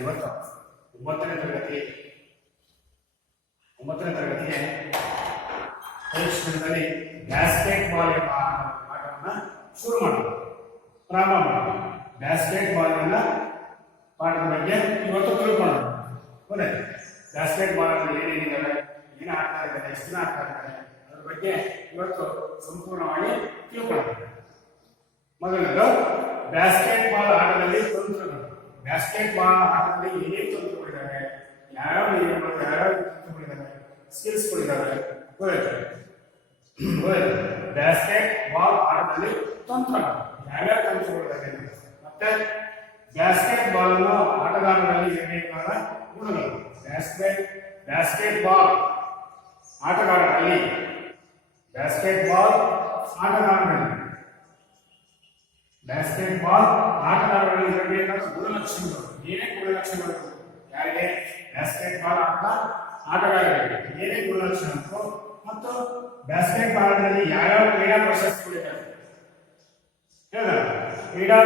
ಇವತ್ತು 9ನೇ ತರಗತಿಗೆ ಪರೀಕ್ಷೆಯಲ್ಲಿ ಬ್ಯಾಸ್ಕೆಟ್ ಬಾಲ್ ಎಂಬ ಆಟವನ್ನು ಶುರು ಮಾಡೋಣ, ಪ್ರಾರಂಭ ಮಾಡೋಣ. ಬ್ಯಾಸ್ಕೆಟ್ ಬಾಲ್ ಅನ್ನ ಪಾಠದ ಬಗ್ಗೆ ಇವತ್ತು ತಿಳ್ಕೊಳ್ಳೋಣ. ಹೌದೇ, ಬ್ಯಾಸ್ಕೆಟ್ ಬಾಲ್ ಅಲ್ಲಿ ಏನೇನಿದ್ದಾವೆ, ಏನು ಆಡ್ತಾ ಇದ್ದಾರೆ, ಎಷ್ಟು ಜನ ಆಡ್ತಾ ಇದ್ದಾರೆ, ಅದ್ರ ಬಗ್ಗೆ ಇವತ್ತು ಸಂಪೂರ್ಣವಾಗಿ ತಿಳ್ಕೊಳ್ಳೋಣ. ಮೊದಲನೇದು ಬ್ಯಾಸ್ಕೆಟ್ ಬಾಲ್ ಆಟದಲ್ಲಿ ತಂತ್ರಗಳು. ಬ್ಯಾಸ್ಕೆಟ್ ಬಾಲ್ ಆಟದಲ್ಲಿ ಏನೇನು ತಂತ್ರಗಳಿದ್ದಾವೆ, ಯಾವ್ಯಾವ ನಿಯಮಗಳು, ಯಾವ್ಯಾವ ತಂತ್ರಗಳಿದ್ದಾವೆ, ಸ್ಕಿಲ್ಸ್ಗಳಿದ್ದಾವೆ ಬ್ಯಾಸ್ಕೆಟ್ ಬಾಲ್ ಆಟದಲ್ಲಿ ತಂತ್ರಗಳು ಯಾವ್ಯಾವ ತಂತ್ರಗಳಿದ್ದಾವೆ, ಮತ್ತೆ ಬ್ಯಾಸ್ಕೆಟ್ ಬಾಲ್ ಅನ್ನು ಆಟಗಾರರಲ್ಲಿ ಇರಬೇಕಾದ ಗುಣಗಳು. ಬ್ಯಾಸ್ಕೆಟ್ ಬಾಲ್ ಆಟಗಾರರಲ್ಲಿ ಬ್ಯಾಸ್ಕೆಟ್ ಬಾಲ್ ಆಟಗಾರರಲ್ಲಿ ಇರಬೇಕಾದ ಗುಣಲಕ್ಷಣಗಳು. ಏನೇ ಗುಣಲಕ್ಷಣಗಳು, ಯಾರಿಗೆ ಬ್ಯಾಸ್ಕೆಟ್ ಬಾಲ್ ಆಟಗಾರರಿಗೆ ಏನೇ ಗುಣಲಕ್ಷಣ ಮತ್ತು ಬ್ಯಾಸ್ಕೆಟ್ ಬಾಲ್ ನಲ್ಲಿ ಯಾವ್ಯಾವ ಕ್ರೀಡಾ ಪ್ರಶಸ್ತಿಗಳಿದ್ದಾವೆ, ಕ್ರೀಡಾ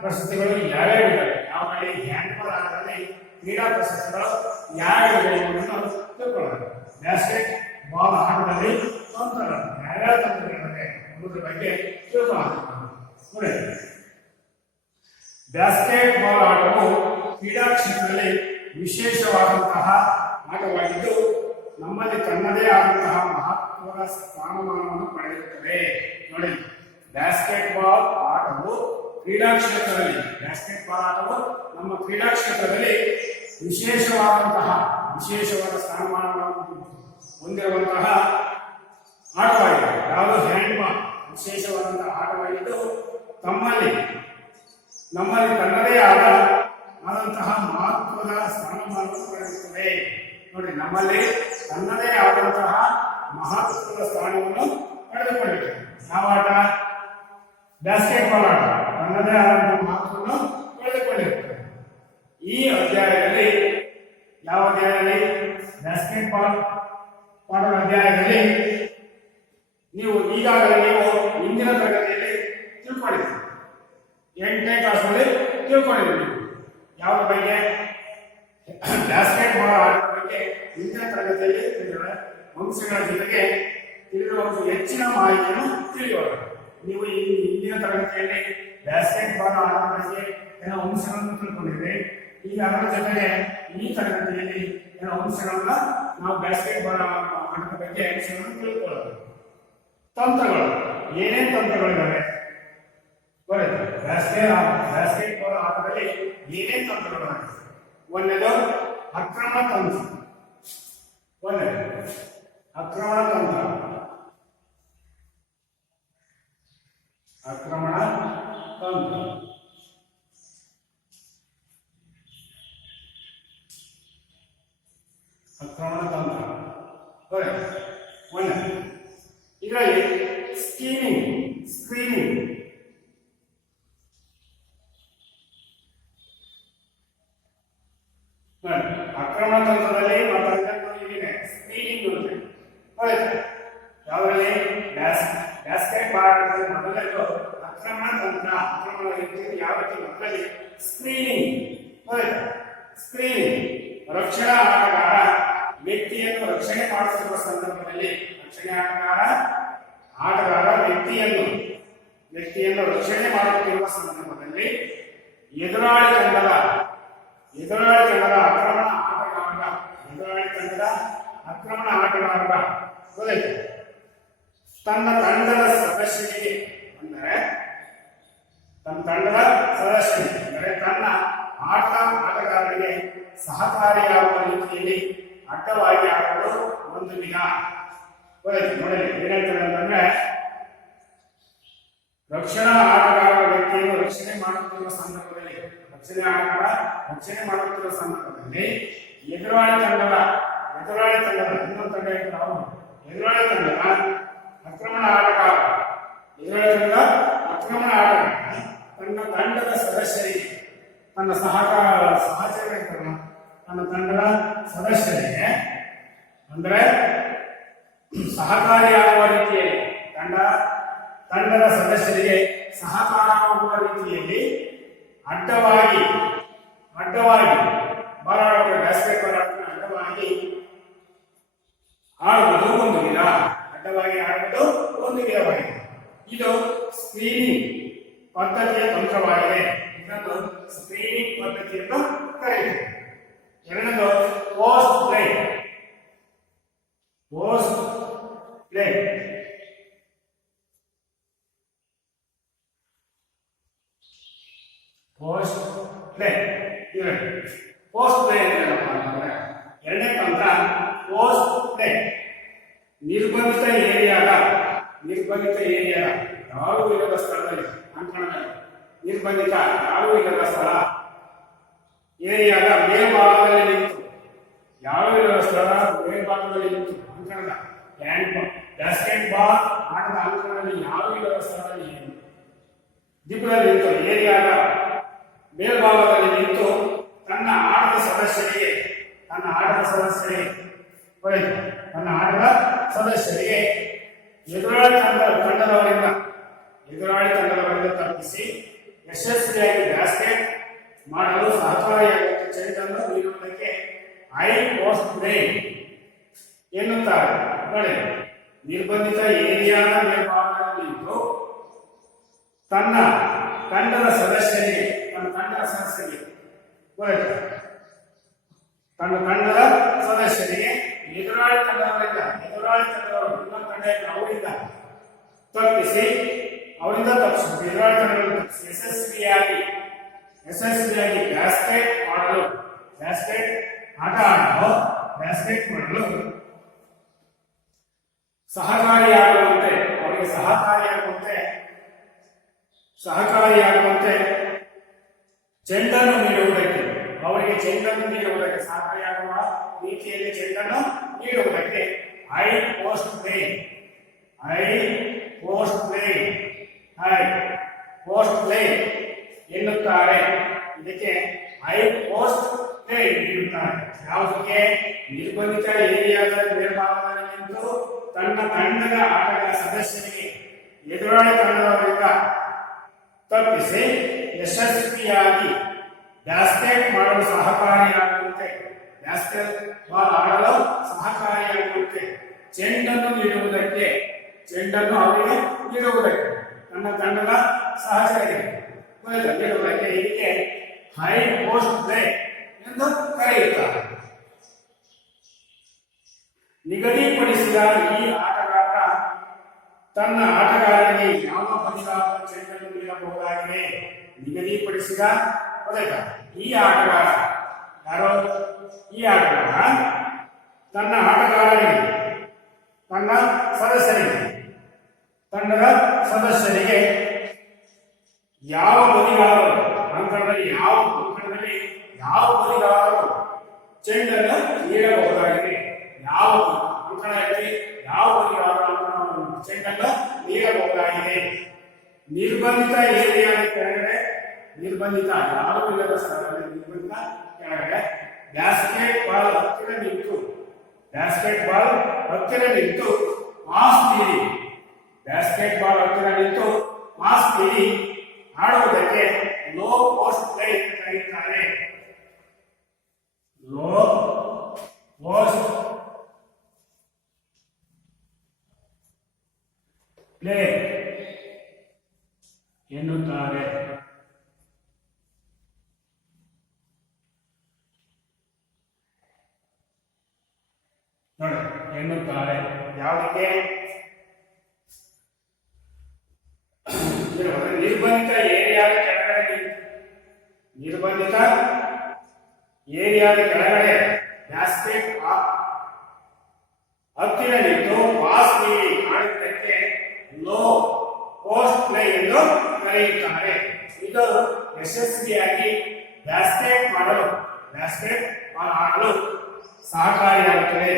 ಪ್ರಶಸ್ತಿಗಳು ಯಾವ್ಯಾವ ಇದ್ದಾವೆ, ಯಾವ ಹ್ಯಾಂಡ್ಬಾಲ್ ಆಟದಲ್ಲಿ ಕ್ರೀಡಾ ಪ್ರಶಸ್ತಿಗಳು ಯಾವ್ಯಾವ ಎಂಬುದನ್ನು ತಿಳ್ಕೊಳ್ಳೋಣ. ಬ್ಯಾಸ್ಕೆಟ್ ಬಾಲ್ ಆಟದಲ್ಲಿ ತಂತ್ರಗಳು ಯಾವ್ಯಾವ ತಂತ್ರಗಳಿವೆ ಎಂಬುದರ ಬಗ್ಗೆ ತಿಳ್ಕೊಳ್ಳೋಣ. ನೋಡಿ, ಬ್ಯಾಸ್ಕೆಟ್ ಬಾಲ್ ಆಟವು ಕ್ರೀಡಾ ಕ್ಷೇತ್ರದಲ್ಲಿ ವಿಶೇಷವಾದಂತಹ ಆಟವಾಗಿದ್ದು ನಮ್ಮಲ್ಲಿ ತನ್ನದೇ ಆದಂತಹ ಮಹತ್ವದ ಸ್ಥಾನಮಾನವನ್ನು ಪಡೆಯುತ್ತದೆ. ನೋಡಿ, ಬ್ಯಾಸ್ಕೆಟ್ ಬಾಲ್ ಆಟವು ನಮ್ಮ ಕ್ರೀಡಾ ಕ್ಷೇತ್ರದಲ್ಲಿ ವಿಶೇಷವಾದ ಸ್ಥಾನಮಾನವನ್ನು ಹೊಂದಿರುವಂತಹ ಆಟವಾಗಿದೆ. ಯಾವುದು ಹ್ಯಾಂಡ್ಬಾಲ್ ವಿಶೇಷವಾದಂತಹ ಆಟವಾಗಿದ್ದು ನಮ್ಮಲ್ಲಿ ತನ್ನದೇ ಆದಂತಹ ಮಹತ್ವದ ಸ್ಥಾನಮಾನವನ್ನು ಪಡೆಯುತ್ತದೆ. ನೋಡಿ, ನಮ್ಮಲ್ಲಿ ತನ್ನದೇ ಆದಂತಹ ಮಹತ್ವದ ಸ್ಥಾನವನ್ನು ಪಡೆದುಕೊಂಡಿದೆ. ಯಾವ ಆಟ? ಬ್ಯಾಸ್ಕೆಟ್ ಬಾಲ್ ಆಟ ತನ್ನದೇ ಆದಂತಹ ಮಹತ್ವವನ್ನು ಪಡೆದುಕೊಂಡಿರುತ್ತದೆ. ಈ ಅಧ್ಯಾಯದಲ್ಲಿ, ಯಾವ ಅಧ್ಯಾಯದಲ್ಲಿ? ಬ್ಯಾಸ್ಕೆಟ್ ಬಾಲ್ ಆಟದ ಅಧ್ಯಾಯದಲ್ಲಿ ಈಗಾಗಲೇ ಇಂದಿನ ತರಗತಿಯಲ್ಲಿ ತಿಳ್ಕೊಂಡಿದ್ದೀರಿ. 8ನೇ ಕ್ಲಾಸ್ನಲ್ಲಿ ತಿಳ್ಕೊಂಡಿದ್ದೀರಿ. ಯಾವುದ್ರ ಬಗ್ಗೆ? ಬ್ಯಾಸ್ಕೆಟ್ ಬಾಲ್ ಆಟದ ಬಗ್ಗೆ ಇಂದಿನ ತರಗತಿಯಲ್ಲಿ ಅಂಶಗಳ ಜೊತೆಗೆ ತಿಳಿಯುವ ಹೆಚ್ಚಿನ ಮಾಹಿತಿಯನ್ನು ತಿಳಿಯೋಣ. ನೀವು ಇಂದಿನ ತರಗತಿಯಲ್ಲಿ ಬ್ಯಾಸ್ಕೆಟ್ ಬಾಲ್ ಆಟದ ಬಗ್ಗೆ ಕೆಲವು ಅಂಶಗಳನ್ನು ತಿಳ್ಕೊಂಡಿದ್ದೀರಿ. ಈಗ ಅದರ ಜೊತೆಗೆ ಈ ತರಗತಿಯಲ್ಲಿ ಕೆಲವು ಅಂಶಗಳನ್ನ ನಾವು ಬ್ಯಾಸ್ಕೆಟ್ ಬಾಲ್ ಆಟದ ಬಗ್ಗೆ ಅಂಶಗಳನ್ನು ತಿಳ್ಕೊಳ್ಳೋದು. ತಂತ್ರಗಳು, ಏನೇನು ತಂತ್ರಗಳಿದ್ದಾವೆ? ಬ್ಯಾಸ್ಕೆಟ್ ಬಾಲ್ ಆಟದಲ್ಲಿ ಏನೇನು ತಂತ್ರಗಳು? ಒಂದನೇದು ಆಕ್ರಮಣ ತಂತ್ರ. ಇದರಲ್ಲಿ ಸ್ಕ್ರೀನಿಂಗ್ ಆಕ್ರಮಣ ತಂತ್ರದಲ್ಲಿ ಸ್ಕ್ರೀನಿಂಗ್ ಯಾವುದರಲ್ಲಿ? ಬ್ಯಾಸ್ಕೆಟ್ ಬಾಲ್ ಮೊದಲನೇದು ಆಕ್ರಮಣ ತಂತ್ರ. ಯಾವ ರೀತಿ? ಮೊದಲಲ್ಲಿ ಸ್ಕ್ರೀನಿಂಗ್ ರಕ್ಷಣಾ ಆಟಗಾರ ವ್ಯಕ್ತಿಯನ್ನು ರಕ್ಷಣೆ ಮಾಡುತ್ತಿರುವ ಸಂದರ್ಭದಲ್ಲಿ ವ್ಯಕ್ತಿಯನ್ನು ರಕ್ಷಣೆ ಮಾಡುತ್ತಿರುವ ಸಂದರ್ಭದಲ್ಲಿ ಎದುರಾಳಿ ತಂಡದ ಆಕ್ರಮಣ ಆಟಗಾರ ತನ್ನ ತಂಡದ ಸದಸ್ಯನಿಗೆ ಅಂದರೆ ತನ್ನ ಆಟಗಾರರಿಗೆ ಸಹಕಾರಿಯಾಗುವ ರೀತಿಯಲ್ಲಿ ಅಡ್ಡವಾಗಿ ಆಡಲು ಒಂದು ವಿಧ. ನೋಡಿ, ಏನಂತಾರೆ ಅಂತಂದ್ರೆ, ರಕ್ಷಣಾ ಆಟಗಾರ ವ್ಯಕ್ತಿಯನ್ನು ರಕ್ಷಣೆ ಮಾಡುತ್ತಿರುವ ಸಂದರ್ಭದಲ್ಲಿ ಎದುರಾಳಿ ತಂಡದ ಇನ್ನೊಂದು ತಂಡ ಎದುರಾಳಿ ತಂಡದ ಆಕ್ರಮಣ ಆಟಗಾರ ತನ್ನ ತಂಡದ ಸದಸ್ಯರಿಗೆ, ತನ್ನ ತಂಡದ ಸದಸ್ಯರಿಗೆ ಅಂದ್ರೆ ಸಹಕಾರಿಯಾಗುವ ರೀತಿಯಲ್ಲಿ ತಂಡದ ಸದಸ್ಯರಿಗೆ ಸಹಕಾರವಾಗುವ ರೀತಿಯಲ್ಲಿ ಅಡ್ಡವಾಗಿ ಅಡ್ಡವಾಗಿ ಬಾಲ್ ಆಡೋಕೆ ಬ್ಯಾಸ್ಕೆಟ್ ಬಾಲ್ ಆಡೋಕೆ ಅಡ್ಡವಾಗಿ ಆಡುವುದು ಒಂದು ವಿಧ. ಅಡ್ಡವಾಗಿ ಆಡುವುದು ಒಂದು ವಿಧವಾಗಿದೆ. ಇದು ಸ್ಕ್ರೀನಿಂಗ್ ಪದ್ಧತಿಯ ತಂತ್ರವಾಗಿದೆ. ಇದನ್ನು ಸ್ಕ್ರೀನಿಂಗ್ ಪದ್ಧತಿ ಎಂದು ಕರೆಯುತ್ತಾರೆ. ಎರಡನೇದು post play. Post play post play post play ಅಂದ್ರೆ ಎರಡನೇ ತಂತ್ರ ಪೋಸ್ಟ್ ಪ್ಲೇ. ನಿರ್ಬಂಧಿತ ಏರಿಯಾದ ಯಾರೂ ಇಲ್ಲದ ಸ್ಥಳದಲ್ಲಿ ಅಂಕಣದಲ್ಲಿ ನಿರ್ಬಂಧಿತ ಯಾರೂ ಇಲ್ಲದ ಸ್ಥಳ ಏರಿಯಾದ ಮೇಲ್ಭಾಗದಲ್ಲಿ ನಿಂತು ಯಾರೂ ಇಲ್ಲದ ಸ್ಥಳ ಮೇಲ್ಭಾಗದಲ್ಲಿ ನಿಂತು ಅಂಕಣದ ಬ್ಯಾಸ್ಕೆಟ್ ಬಾಲ್ ಆಟದ ಅಂಕಣದಲ್ಲಿ ಯಾರೂ ಇಲ್ಲದ ಸ್ಥಳದಲ್ಲಿ ದಿಬ್ಬದಲ್ಲಿ ನಿಂತು ಏರಿಯಾದ ಮೇಲ್ಭಾಗದಲ್ಲಿ ನಿಂತು ತನ್ನ ಆಟದ ಸದಸ್ಯರಿಗೆ ಎದುರಾಳಿ ತಂಡದವರಿಂದ ತಪ್ಪಿಸಿ ಯಶಸ್ವಿಯಾಗಿ ಬ್ಯಾಸ್ಕೆಟ್ ಮಾಡಲು ಸಹಕಾರಿಯಾಗುವ ಚೆಂಡನ್ನು ನೀಡುವುದಕ್ಕೆ ಹೈ ಪೋಸ್ಟ್ ಪ್ಲೇ ಎನ್ನುತ್ತಾರೆ. ನೋಡಿ, ನಿರ್ಬಂಧಿತ ಏರಿಯಾದ ಮೇಲ್ಭಾಗದಲ್ಲಿ ನಿಂತು ತನ್ನ ತಂಡದ ಸದಸ್ಯರಿಗೆ ಎದುರಾಳಿ ತಂಡದವರು ಇನ್ನೊಂದು ತಂಡ ಅವರಿಂದ ತಪ್ಪಿಸಿ ಎದುರಾಳಿ ತಂಡವನ್ನು ಯಶಸ್ವಿಯಾಗಿ ಬ್ಯಾಸ್ಕೆಟ್ ಮಾಡಲು ಸಹಕಾರಿಯಾಗುವಂತೆ ಚೆಂಡನ್ನು ನೀಡುವುದಕ್ಕೆ ಸಹಕಾರಿಯಾಗುವ ರೀತಿಯಲ್ಲಿ ಚೆಂಡನ್ನು ನೀಡುವುದಕ್ಕೆ ಹೈ ಪೋಸ್ಟ್ ಪ್ಲೇ ಎನ್ನುತ್ತಾರೆ. ಇದಕ್ಕೆ ಹೈ ಪೋಸ್ಟ್ ಪ್ಲೇ ನೀಡುತ್ತಾರೆ. ಯಾವುದಕ್ಕೆ? ನಿರ್ಬಂಧಿತ ಏರಿಯಾದ ಮೇಲ್ಭಾಗದಲ್ಲಿ ನಿಂತು ತನ್ನ ತಂಡದ ಆಟಗಾರ ಸದಸ್ಯರಿಗೆ ಎದುರಾಳಿ ತಂಡದವರಿಂದ ತಪ್ಪಿಸಿ ಯಶಸ್ವಿಯಾಗಿ ಬ್ಯಾಸ್ಕೆಟ್ ಮಾಡಲು ಸಹಕಾರಿಯಾಗುವಂತೆ ಚೆಂಡನ್ನು ಅವರಿಗೆ ನೀಡುವುದಕ್ಕೆ ನನ್ನ ತಂಡದ ಸಹಚರಿಗೆ ನೀಡುವುದಕ್ಕೆ ಇದಕ್ಕೆ ಹೈ ಪೋಸ್ಟ್ ಪ್ಲೇ ಎಂದು ಕರೆಯುತ್ತಾರೆ. ನಿಗದಿಪಡಿಸಿದ ಈ ಆಟಗಾರ ತನ್ನ ಆಟಗಾರನಿಗೆ ಯಾವ ಬದಿಗಾದ ಚೆಂಡನ್ನು ನೀಡಬಹುದಾಗಿದೆ. ನಿಗದಿಪಡಿಸಿದ ಈ ಆಟಗಾರ ತನ್ನ ಆಟಗಾರನಿಗೆ ತಂಡದ ಸದಸ್ಯರಿಗೆ ಯಾವ ಬದಿಗಾರರು ಚೆಂಡನ್ನು ನೀಡಬಹುದಾಗಿದೆ. ಚೆಂಡನ್ನು ನೀಡಬಹುದಾಗಿದೆ. ನಿರ್ಬಂಧಿತ ಏರಿಯಾದ ಕೆಳಗಡೆ ಯಾರು ಇಲ್ಲದ ಸ್ಥಳದಲ್ಲಿ ನಿರ್ಬಂಧಿತ ಕೆಳಗಡೆ ಬ್ಯಾಸ್ಕೆಟ್ ಬಾಲ್ ಹತ್ತಿರ ನಿಂತು ಪಾಸ್ ನೀಡಿ ಆಡುವುದಕ್ಕೆ ಲೋ ಪೋಸ್ಟ್ ಪ್ಲೇ ಕರೆಯುತ್ತಾರೆ. ಲೋ ಪೋಸ್ಟ್ ಪ್ಲೇ ಎನ್ನುತ್ತಾರೆ. ಎನ್ನುತ್ತಾರೆ. ಯಾವುದಕ್ಕೆ? ನಿರ್ಬಂಧಿತ ಏರಿಯಾದ ಕೆಳಗಡೆ ಬ್ಯಾಸ್ಕೆಟ್ ಹತ್ತಿರ ನಿಂತು ಪಾಸ್ ನೀಡಿ ಆಡುವುದಕ್ಕೆ ಲೋ ಪೋಸ್ಟ್ ಪ್ಲೇ ಎಂದು ಕರೆಯುತ್ತಾರೆ. ಇದು ಯಶಸ್ವಿಯಾಗಿ ಬ್ಯಾಸ್ಕೆಟ್ ಬಾಲ್ ಆಡಲು ಸಹಕಾರಿಯಾಗುತ್ತದೆ.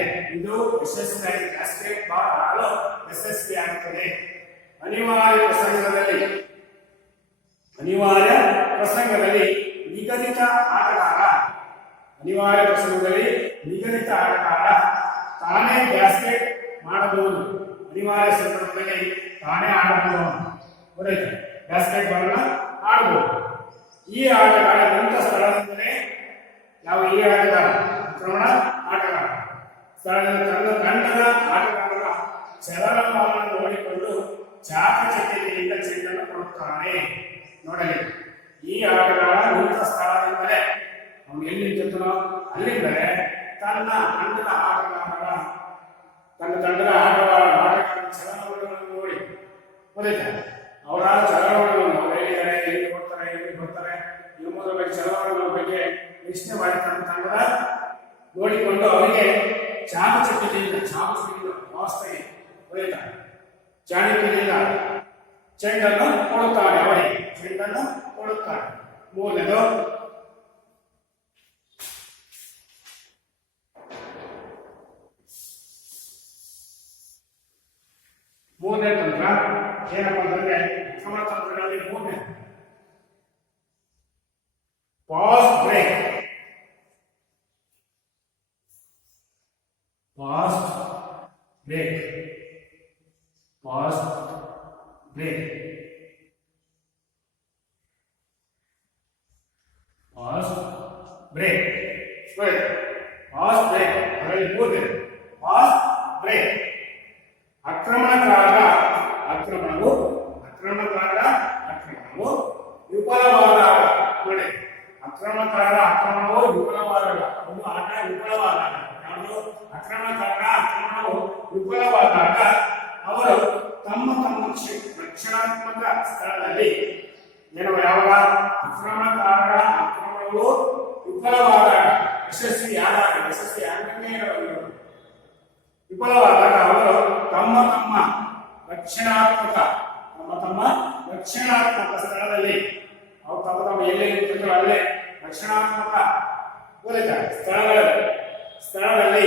ಅನಿವಾರ್ಯ ಪ್ರಸಂಗದಲ್ಲಿ ನಿಗದಿತ ಆಟಗಾರ ತಾನೇ ಬ್ಯಾಸ್ಕೆಟ್ ಮಾಡಬಹುದು. ಅನಿವಾರ್ಯ ಸಂದರ್ಭದಲ್ಲಿ ತಾನೇ ಆಡಬಹುದು. ಬ್ಯಾಸ್ಕೆಟ್ ಬಾಲ್ ಆಡಬಹುದು. ಈ ಆಟಗಾರ ನಿಂತ ಸ್ಥಳದಿಂದಲೇ ಯಾವ ಈ ಆಟಗಾರ ಆಕ್ರಮಣ ಆಟಗಾರ ತಂಡದ ಆಟಗಾರರ ಚಲನವಲನವನ್ನು ನೋಡಿಕೊಂಡು ಚಾಕಚಕ್ಯತೆಯಿಂದ ಚೆಂಡನ್ನು ಕೊಡುತ್ತಾನೆ. ನೋಡಲಿ, ಈ ಆಟಗಾರ ನಿಂತ ಸ್ಥಳದಿಂದಲೇ ಅವನು ಎಲ್ಲಿ ನಿಂತಿರ್ತಾನೋ ಅಲ್ಲಿಂದಲೇ ತನ್ನ ತಂಡದ ಆಟಗಾರರ ಚಲನವಲನಗಳನ್ನು ನೋಡಿ ಹೊಲಿತಾರೆ. ಅವರ ಚಲನವಲನವನ್ನು ಅವರು ಹೇಳಿದ್ದಾರೆ, ಎಲ್ಲಿ ಕೊಡ್ತಾರೆ, ಎಲ್ಲಿ ಬರ್ತಾರೆ ಎಂಬುದರ ಬಗ್ಗೆ ಚಲನವಲನಗಳ ಬಗ್ಗೆ ವೀಕ್ಷಣೆ ಮಾಡಿ ತನ್ನ ತಂಡದ ನೋಡಿಕೊಂಡು ಅವರಿಗೆ ಚಾಕಚಕ್ಯತೆಯಿಂದ ವ್ಯವಸ್ಥೆಗೆ ಹೊಲಿತಾರೆ. ಚಾಣಕ್ಯದಿಂದ ಚೆಂಡನ್ನು ಕೊಡುತ್ತಾನೆ, ಅವರಿಗೆ ಚೆಂಡನ್ನು ಕೊಡುತ್ತಾನೆ. ಮೂರನೇದು ತಂತ್ರ ಏನಪ್ಪ ಅಂತಂದ್ರೆ ಸಮತಂತ್ರಗಳಲ್ಲಿ ಮೂರನೇ fast break. Fast break. Fast break. Fast break. Good. Fast break. ಅದರಲ್ಲಿ ಮೂರು. Fast break. ಆಕ್ರಮಣಕಾರರ ಆಕ್ರಮಣವು ವಿಫಲವಾದಾಗ ನೋಡಿ, ಆಕ್ರಮಣಕಾರರ ಆಕ್ರಮಣವು ವಿಫಲವಾದಾಗ ಒಂದು ಆಟ ವಿಫಲವಾದಾಗ ಆಕ್ರಮಣಕಾರರ ಆಕ್ರಮಣವು ವಿಫಲವಾದಾಗ ಅವರು ತಮ್ಮ ರಕ್ಷಣಾತ್ಮಕ ಸ್ಥಳದಲ್ಲಿ ಯಾವಾಗ ಆಕ್ರಮಣಕಾರರ ಆಕ್ರಮಣವು ವಿಫಲವಾದಾಗ ವಿಫಲವಾದಾಗ ಅವರು ತಮ್ಮ ರಕ್ಷಣಾತ್ಮಕ ಸ್ಥಳದಲ್ಲಿ ಅವರು ತಮ್ಮ ಎಲ್ಲೇ ನಿಂತಿರ್ತಾರೋ ಅಲ್ಲೇ ರಕ್ಷಣಾತ್ಮಕ ಸ್ಥಳದಲ್ಲಿ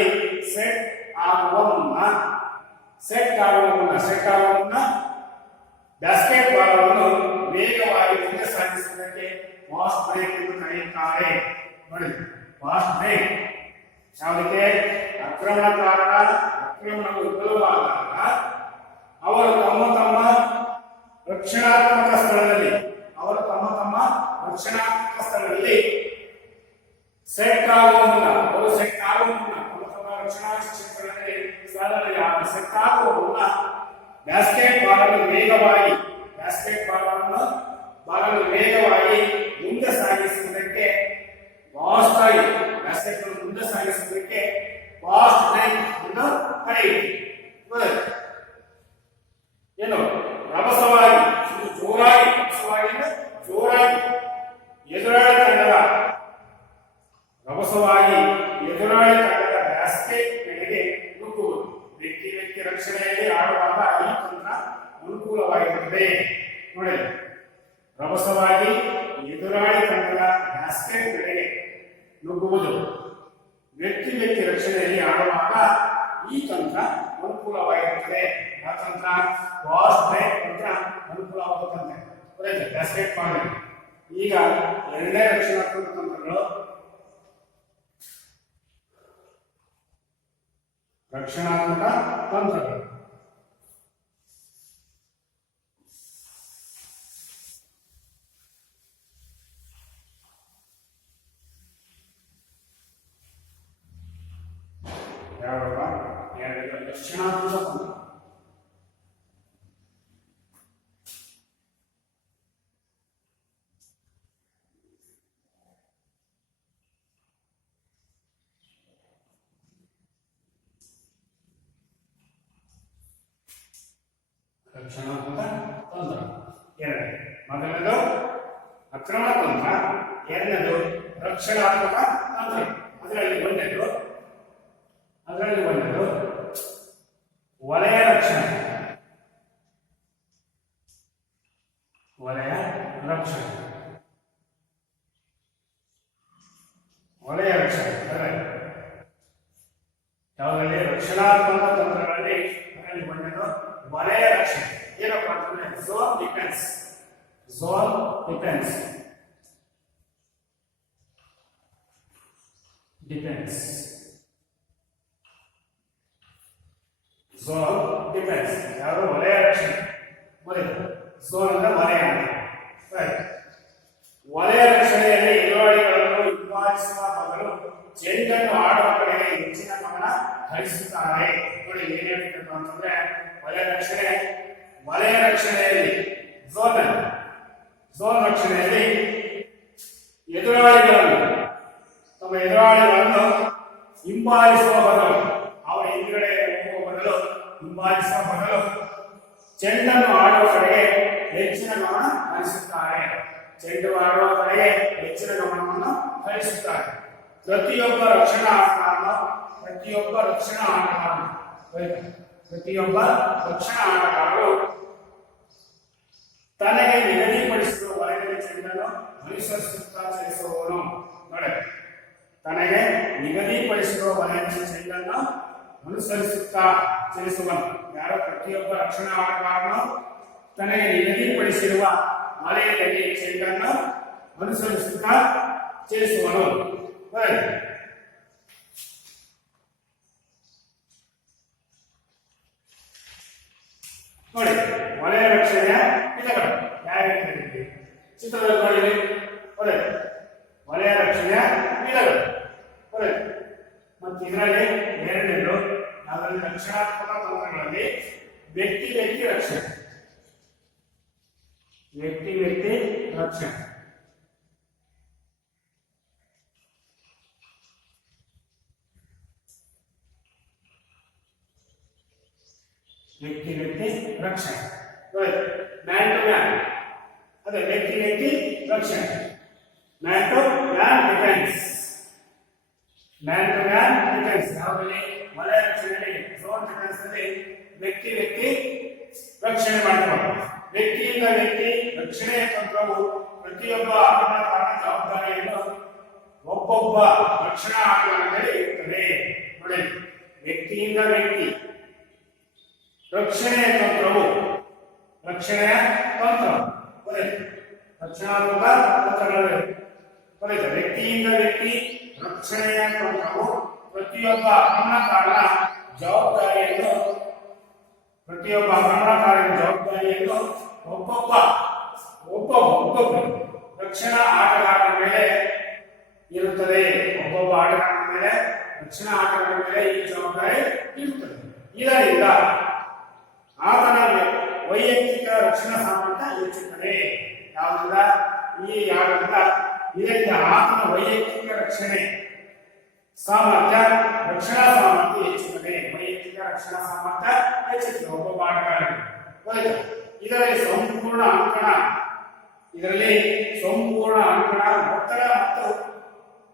ಸೆಟ್ ಆಗುವ ಮುನ್ನ ಬ್ಯಾಸ್ಕೆಟ್ ಬಾಲವನ್ನು ವೇಗವಾಗಿ ಮುಂದೆ ಸಾಗಿಸುವುದಕ್ಕೆ ಫಾಸ್ಟ್ ಬ್ರೇಕ್ ಎಂದು ಕರೆಯುತ್ತಾರೆ. ನೋಡಿ, ಫಾಸ್ಟ್ ಬ್ರೇಕ್ ಯಾವುದಕ್ಕೆ? ಆಕ್ರಮಣಕಾರರ ಆಕ್ರಮಣವು ವಿಫಲವಾದಾಗ ಅವರು ತಮ್ಮ ರಕ್ಷಣಾತ್ಮಕ ಸ್ಥಳದಲ್ಲಿ ಸೆಟ್ ಆಗುವ ಮುನ್ನ ಬ್ಯಾಸ್ಕೆಟ್ ಬಾಲನ್ನು ವೇಗವಾಗಿ ಮುಂದೆ ಸಾಗಿಸುವುದಕ್ಕೆ ಫಾಸ್ಟ್ ಬ್ರೇಕ್ ಎಂದು ಕರೆಯುತ್ತಾರೆ. ಏನು ರಭಸವಾಗಿ ಜೋರಾಗಿ ಎದುರಾಳಿ ತಂಡದ ಬ್ಯಾಸ್ಕೆಟ್ ಕಡೆಗೆ ನುಗ್ಗುವುದು. ವ್ಯಕ್ತಿ ರಕ್ಷಣೆಯಲ್ಲಿ ಆಡುವಾಗ ಈ ತಂತ್ರ ಅನುಕೂಲವಾಗಿರುತ್ತದೆ. ನೋಡಿ, ರಭಸವಾಗಿ ಎದುರಾಳಿ ತಂಡದ ಬ್ಯಾಸ್ಕೆಟ್ ಕಡೆಗೆ ನುಗ್ಗುವುದು. ವ್ಯಕ್ತಿ ರಕ್ಷಣೆಯಲ್ಲಿ ಆಡುವಾಗ ಈ ತಂತ್ರ ಅನುಕೂಲವಾಗಿರುತ್ತದೆ. ಆ ತಂತ್ರ ಫಾಸ್ಟ್ ಬ್ರೇಕ್ ತಂತ್ರ ಅನುಕೂಲವಾಗುತ್ತದೆ. Basket ball. ಈಗ ಎರಡನೇ ರಕ್ಷಣಾತ್ಮಕ ತಂತ್ರಗಳು ಯಾವಾಗ ರಕ್ಷಣಾತ್ಮಕ ತಂತ್ರ. ಮೊದಲನೇದು ಆಕ್ರಮಣ ತಂತ್ರ, ಎರಡನೇದು ರಕ್ಷಣಾತ್ಮಕ ತಂತ್ರ. ಅದರಲ್ಲಿ ಒಂದನೇದು ವಲಯ ರಕ್ಷಣೆ. ಯಾವುದರಲ್ಲಿ ರಕ್ಷಣಾತ್ಮಕ ತಂತ್ರಗಳಲ್ಲಿ ಅದರಲ್ಲಿ ಒಂದನೇದು ವಲಯ ರಕ್ಷಣೆ. ಏನಪ್ಪ ಅಂತಂದ್ರೆ ಝೋನ್ ಡಿಫೆನ್ಸ್. ಝೋನ್ ಡಿಫೆನ್ಸ್ ಯಾವುದು ವಲಯ ರಕ್ಷಣೆ. ಝೋನ್ ಅಂದ್ರೆ ವಲಯ. ವಲಯ ರಕ್ಷಣೆಯಲ್ಲಿ ಎದುರಾಳಿಗಳನ್ನು ವಿಭಾಗಿಸಿ ಹಿಂಬಾಲಿಸುವ ಬದಲು ಚೆಂಡನ್ನು ಆಡುವ ಕಡೆಗೆ ಹೆಚ್ಚಿನ ಗಮನ ಹರಿಸುತ್ತಾರೆ. ನೋಡಿ ಏನ್ ಹೇಳ್ಬೇಕು ಅಂತಂದ್ರೆ ವಲಯ ರಕ್ಷಣೆಯಲ್ಲಿ ಝೋನ್ ರಕ್ಷಣೆಯಲ್ಲಿ ತಮ್ಮ ಎದುರಾಳಿಗಳನ್ನು ಹಿಂಬಾಲಿಸುವ ಬದಲು ಅವರ ಹಿಂದುಗಡೆ ಹೋಗುವ ಬದಲು ಹಿಂಬಾಲಿಸುವ ಬದಲು ಚೆಂಡನ್ನು ಆಡುವ ಕಡೆಗೆ ಹೆಚ್ಚಿನ ಗಮನ ಹರಿಸುತ್ತಾರೆ. ಚೆಂಡು ಆಡುವ ಕಡೆಗೆ ಹೆಚ್ಚಿನ ಗಮನವನ್ನು ಹರಿಸುತ್ತಾರೆ. ಪ್ರತಿಯೊಬ್ಬ ರಕ್ಷಣಾ ಆಟಗಾರರು ತನಗೆ ನಿಗದಿಪಡಿಸಿರುವ ವಲಯದಲ್ಲಿ ಚೆಂಡನ್ನು ಅನುಸರಿಸುತ್ತಾ ಚಲಿಸುವವನು. ನೋಡಿ, ತನಗೆ ನಿಗದಿಪಡಿಸಿರುವ ವಲಯದಲ್ಲಿ ಚೆಂಡನ್ನು ಅನುಸರಿಸುತ್ತಾ ಚಲಿಸುವನು. ಯಾರು? ಪ್ರತಿಯೊಬ್ಬ ರಕ್ಷಣಾ ಆಟಗಾರನು ತನಗೆ ನಿಗದಿಪಡಿಸಿರುವ ವಲಯದಲ್ಲಿ ಚೆಂಡನ್ನು ಅನುಸರಿಸುತ್ತಾ ಚಲಿಸುವನು. ನೋಡಿ, ವಲಯ ರಕ್ಷಣೆಯ ವಿಧಗಳು ಯಾವ್ಯಾವ ಚಿತ್ರದಲ್ಲಿ ನೋಡಿ. ವಲಯ ರಕ್ಷಣೆಯ ವಿಧಗಳು ಮತ್ತು ಇದರಲ್ಲಿ ಎರಡನೇದು ಅದರಲ್ಲಿ ರಕ್ಷಣಾತ್ಮಕ ತಂತ್ರಗಳಲ್ಲಿ ವ್ಯಕ್ತಿ ರಕ್ಷಣೆ. ವ್ಯಕ್ತಿ ರಕ್ಷಣೆ ರಕ್ಷಣೆ. ಮ್ಯಾನ್ ಟು ಮ್ಯಾನ್, ಅದೇ ವ್ಯಕ್ತಿ ರಕ್ಷಣೆ. Man to man defence. ಯಾವುದಲ್ಲಿ ವಲಯ ರಕ್ಷಣೆಯಲ್ಲಿ ಝೋನ್ ಡಿಫೆನ್ಸ್ ನಲ್ಲಿ ವ್ಯಕ್ತಿ ರಕ್ಷಣೆ ಮಾಡ್ತಾರೆ. ವ್ಯಕ್ತಿಯಿಂದ ವ್ಯಕ್ತಿ ರಕ್ಷಣೆಯ ತಂತ್ರವು ಪ್ರತಿಯೊಬ್ಬ ಆಟಗಾರನ ಜವಾಬ್ದಾರಿಯನ್ನು ಒಬ್ಬೊಬ್ಬ ರಕ್ಷಣಾ ಆಟಗಾರನಲ್ಲಿ ಇರುತ್ತದೆ. ನೋಡಿ, ವ್ಯಕ್ತಿಯಿಂದ ವ್ಯಕ್ತಿ ರಕ್ಷಣೆಯ ತಂತ್ರ ರಕ್ಷಣಾತ್ಮಕ ತಂತ್ರಗಳು. ವ್ಯಕ್ತಿಯಿಂದ ವ್ಯಕ್ತಿ ರಕ್ಷಣೆಯ ತಂತ್ರವು ಪ್ರತಿಯೊಬ್ಬ ಆಕ್ರಮಣಕಾರನ ಜವಾಬ್ದಾರಿಯನ್ನು ಒಬ್ಬೊಬ್ಬ ರಕ್ಷಣಾ ಆಟಗಾರನ ಮೇಲೆ ಇರುತ್ತದೆ. ಒಬ್ಬೊಬ್ಬ ಆಟಗಾರನ ಮೇಲೆ ರಕ್ಷಣಾ ಆಟಗಾರನ ಮೇಲೆ ಈ ಜವಾಬ್ದಾರಿ ಇರುತ್ತದೆ. ಇದರಿಂದ ಆತನ ವೈಯಕ್ತಿಕ ರಕ್ಷಣಾ ಸಾಮರ್ಥ್ಯ ಹೆಚ್ಚುತ್ತದೆ. ಯಾವುದರಿಂದ? ಇದರಿಂದ ಆತನ ವೈಯಕ್ತಿಕ ರಕ್ಷಣಾ ಸಾಮರ್ಥ್ಯ ಹೆಚ್ಚುತ್ತದೆ. ಒಬ್ಬೊಬ್ಬ ಆಟಗಾರನಿಗೆ ಇದರಲ್ಲಿ ಸಂಪೂರ್ಣ ಅಂಕಣ ಒತ್ತಡ ಮತ್ತು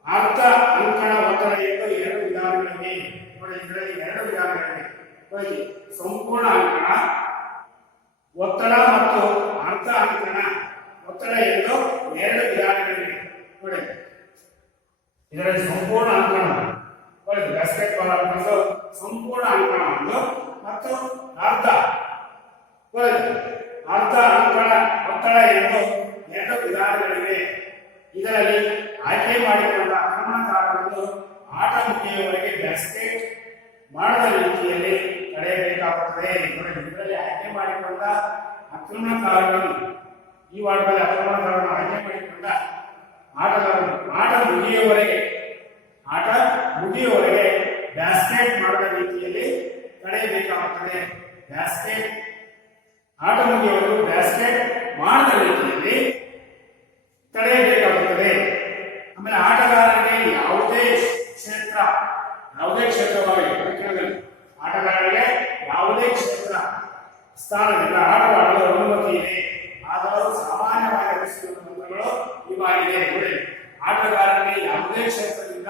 ಅರ್ಧ ಅಂಕಣ ಒತ್ತಡ ಎಂದು ಎರಡು ವಿಧಾನಗಳಿವೆ. ಇದರಲ್ಲಿ ಎರಡು ವಿಧಾನಗಳಿವೆ. ಸಂಪೂರ್ಣ ಅಂಕಣ ಒತ್ತಡ ಮತ್ತು ಅರ್ಧ ಅಂಕಣ ಒತ್ತಡ ಎಂದು ಎರಡು ವಿಧಾನಗಳಿವೆ. ನೋಡಿ, ಇದರಲ್ಲಿ ಸಂಪೂರ್ಣ ಅಂಕಣ ಬ್ಯಾಸ್ಕೆಟ್ ಬಾಲ್ ಆಟಗಳು ಸಂಪೂರ್ಣ ಅಂಕಣ ಒಂದು ಮತ್ತು ಅರ್ಧ ಅಂಕಣ ಒತ್ತಡ ಎಂದು ಎರಡು ವಿಧಾನಗಳಿವೆ. ಇದರಲ್ಲಿ ಆಯ್ಕೆ ಮಾಡಿಕೊಂಡ ಆಕ್ರಮಣಕಾರರನ್ನು ಆಟ ಮುಗಿಯುವವರೆಗೆ ಬ್ಯಾಸ್ಕೆಟ್ ಮಾಡದ ರೀತಿಯಲ್ಲಿ ತಡೆಯಬೇಕಾಗುತ್ತದೆ. ಇದರಲ್ಲಿ ಆಯ್ಕೆ ಮಾಡಿಕೊಂಡ ಆಕ್ರಮಣಕಾರರನ್ನು ಈ ವಾರ್ಡ್ನಲ್ಲಿ ಆಕ್ರಮಣಕಾರರನ್ನು ಆಯ್ಕೆ ಮಾಡಿಕೊಂಡ ಆಟಗಾರರು ಆಟ ಮುಗಿಯುವವರೆಗೆ ಬ್ಯಾಸ್ಕೆಟ್ ಮಾಡದ ರೀತಿಯಲ್ಲಿ ತಡೆಯಬೇಕಾಗುತ್ತದೆ. ಆಟ ಮುಗಿಯುವವರೆಗೂ ಬ್ಯಾಸ್ಕೆಟ್ ಮಾಡದ ರೀತಿಯಲ್ಲಿ ತಡೆಯಬೇಕಾಗುತ್ತದೆ. ಆಮೇಲೆ ಆಟಗಾರರಿಗೆ ಯಾವುದೇ ಕ್ಷೇತ್ರವಾಗಿ ಆಟಗಾರರಿಗೆ ಯಾವುದೇ ಕ್ಷೇತ್ರ ಸ್ಥಾನದಿಂದ ಆಟವಾಡಲು ಅನುಮತಿ ಇದೆ. ಆದರೂ ಸಾಮಾನ್ಯವಾಗಿ ಅನಿಸಿರುವ ತಂತ್ರಗಳು ಇವಾಗಿದೆ. ಆಟಗಾರರಿಗೆ ಯಾವುದೇ ಕ್ಷೇತ್ರದಿಂದ